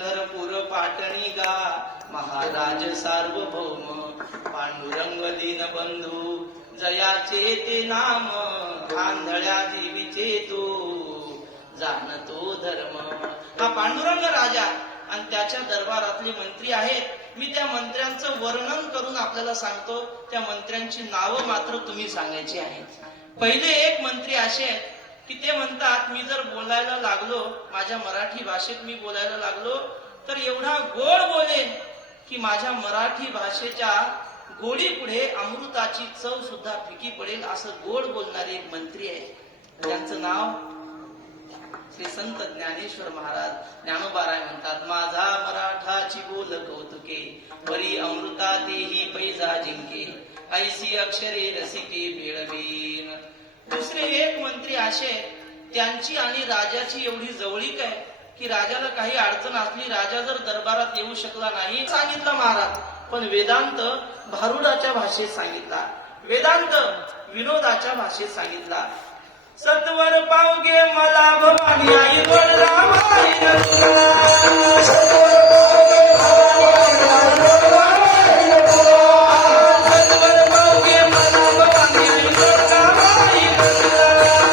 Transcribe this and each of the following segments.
पंढरपूर पाटणी गा महाराज सार्वभौम पांडुरंग दीनबंधू जयाचे ते नाम आंधळ्या जीवीचे तो जाणतो धर्म. हा पांडुरंग राजा आणि त्याच्या दरबारातले मंत्री आहेत. मी त्या मंत्र्यांचं वर्णन करून आपल्याला सांगतो. त्या मंत्र्यांची नावं मात्र तुम्ही सांगायची आहेत. पहिले एक मंत्री असे आहेत की ते म्हणतात मी जर बोलायला लागलो, माझ्या मराठी भाषेत मी बोलायला लागलो तर एवढा गोड बोलेन की माझ्या मराठी भाषेच्या गोडी पुढे अमृताची चव सुद्धा फिकी पडेल. असं गोड बोलणारे एक मंत्री आहे. त्यांचं नाव श्री संत ज्ञानेश्वर महाराज ज्ञानोबाराय म्हणतात, माझा मराठाची बोल कौतुके परी अमृता देही पैजा जिंके ऐसी अक्षरे रसिके बेळबीन. दुसरे एक मंत्री असे त्यांची आणि राजाची एवढी जवळीक आहे की राजाला काही अडचण असली, राजा जर दरबारात येऊ शकला नाही सांगितलं महाराज, पण वेदांत भारुडाच्या भाषेत सांगितला, वेदांत विनोदाच्या भाषेत सांगितला. सत्वर पावगे मला भवानी आई वडरामाई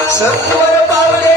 सत्वर पावगे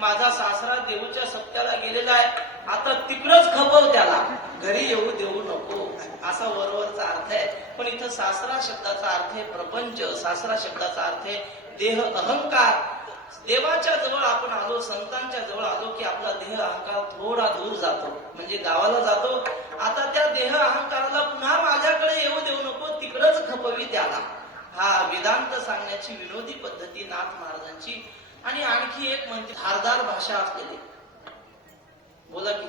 माझा सासरा देऊच्या सत्याला गेलेला आहे, आता तिकडच खपव त्याला, घरी येऊ देऊ नको, असा वरवरचा अर्थ आहे. पण इथं सासरा शब्दाचा अर्थ आहे प्रपंच, सासरा शब्दाचा अर्थ आहे देह अहंकार. देवाच्या जवळ आपण आलो, संतांच्या जवळ आलो की आपला देह अहंकार थोडा दूर जातो, म्हणजे गावाला जातो. आता त्या देह अहंकाराला पुन्हा माझ्याकडे येऊ देऊ नको, तिकडच खपवी त्याला. हा वेदांत सांगण्याची विनोदी पद्धती नाथ महाराजांची. आणि आणखी एक म्हणजे धारदार भाषा असलेली. बोला की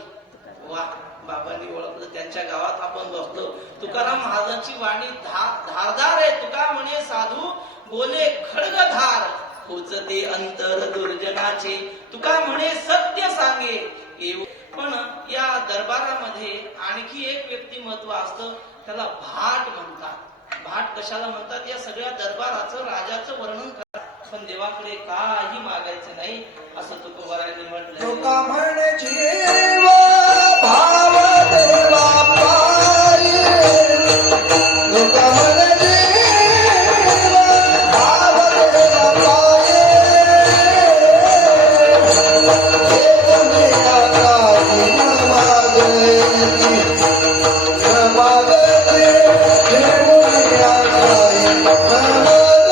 वा, बाबांनी ओळखलं, त्यांच्या गावात आपण बसलो. तुकाराम महाराजांची वाणी धारदार आहे. तुका म्हणे साधू बोले खड्गधार पोचते अंतर दुर्जनाचे, तुका म्हणे सत्य सांगे. पण या दरबारामध्ये आणखी एक व्यक्तिमत्व असतं, त्याला भाट म्हणतात. भाट कशाला म्हणतात? या सगळ्या दरबाराचं राजाचं वर्णन करा, पण देवाकडे काही मागायचं नाही, असं तुकोबारायांनी म्हटलं. तुका म्हणे जीव भाव देवा पायी, तुका म्हणे जीव भाव देवा पायी, हे दुनिया काही न मागती, न मागती, हे दुनिया काही न मागती.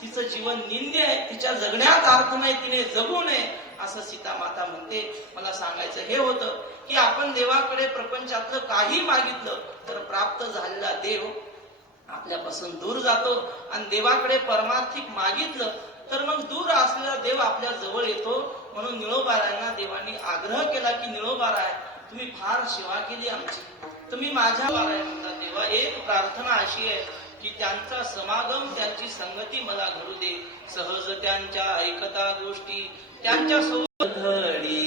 तिचं जीवन निंद्य आहे, तिच्या जगण्यात अर्थ नाही, तिने जगू नये असं सीता माता म्हणते. मला सांगायचं हे होतं की आपण देवाकडे प्रपंचातलं काही मागितलं तर प्राप्त झालेला देव आपल्यापासून दूर जातो, आणि देवाकडे परमार्थिक मागितलं तर मग दूर असलेला देव आपल्या जवळ येतो. म्हणून निळोबारायांना देवानी आग्रह केला की निळोबाराय तुम्ही फार सेवा केली आमची, तुम्ही माझ्या बाराय म्हणता. देवा एक प्रार्थना अशी आहे की त्यांचा समागम, त्यांची संगती मला घडू दे. सहज त्यांच्या ऐकता गोष्टी त्यांच्या सोबत घडी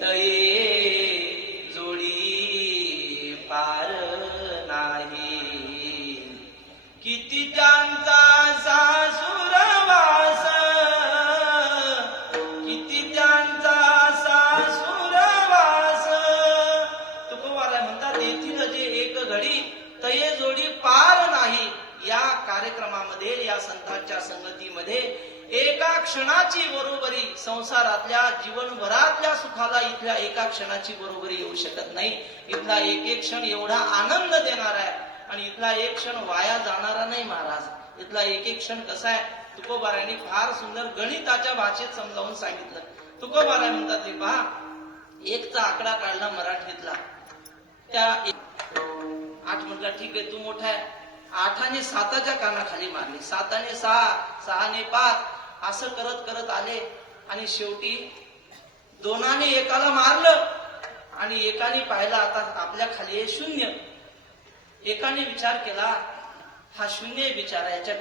तये जोडी पार नाही. किती त्यांचा सासुरवास क्षणाची बरोबरी संसारातल्या जीवनभरातल्या सुखाला इथल्या एका क्षणाची बरोबरी येऊ शकत नाही. इथला एक एक क्षण एवढा आनंद देणार आहे आणि इथला एक क्षण वाया जाणारा नाही महाराज. इथला एक एक क्षण कसा आहे, तुकोबारायांनी फार सुंदर गणिताच्या भाषेत समजावून सांगितलं. तुकोबाराय म्हणतात हे पहा, एकचा आकडा काढला मराठीतला, त्या 8 म्हटला ठीक आहे तू मोठा आहे, 8ने 7च्या कानाखाली मारली, 7ने 6, 6ने 5 असं करत करत आले आणि शेवटी 2ने 1ला मारलं आणि 1ने पाहिलं आता आपल्या खाली आहे 0. 1ने विचार केला हा 0 विचार आहे याच्या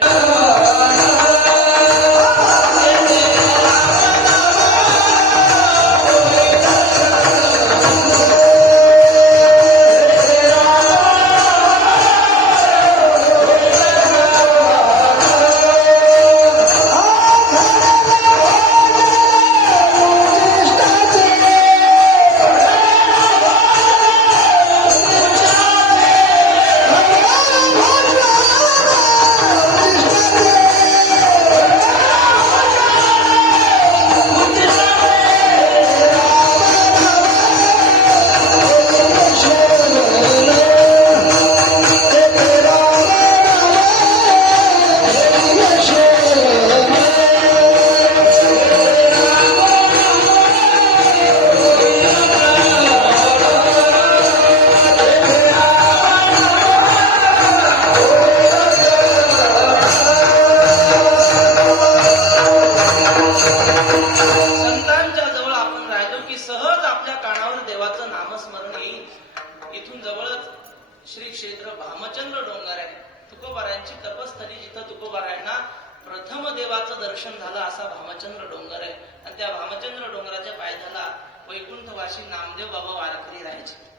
संतांच्या जवळ आपण राहिलो की सहज आपल्या कानावर देवाचं नामस्मरण येईल. इथून जवळच श्री क्षेत्र भामचंद्र डोंगर आहे. तुकोबारायांची तपस्थली, जिथं तुकोबारायांना प्रथम देवाचं दर्शन झालं असा भामचंद्र डोंगर आहे. आणि त्या भामचंद्र डोंगराच्या पायथ्याला वैकुंठवासी नामदेव बाबा वारकरी राहायचे.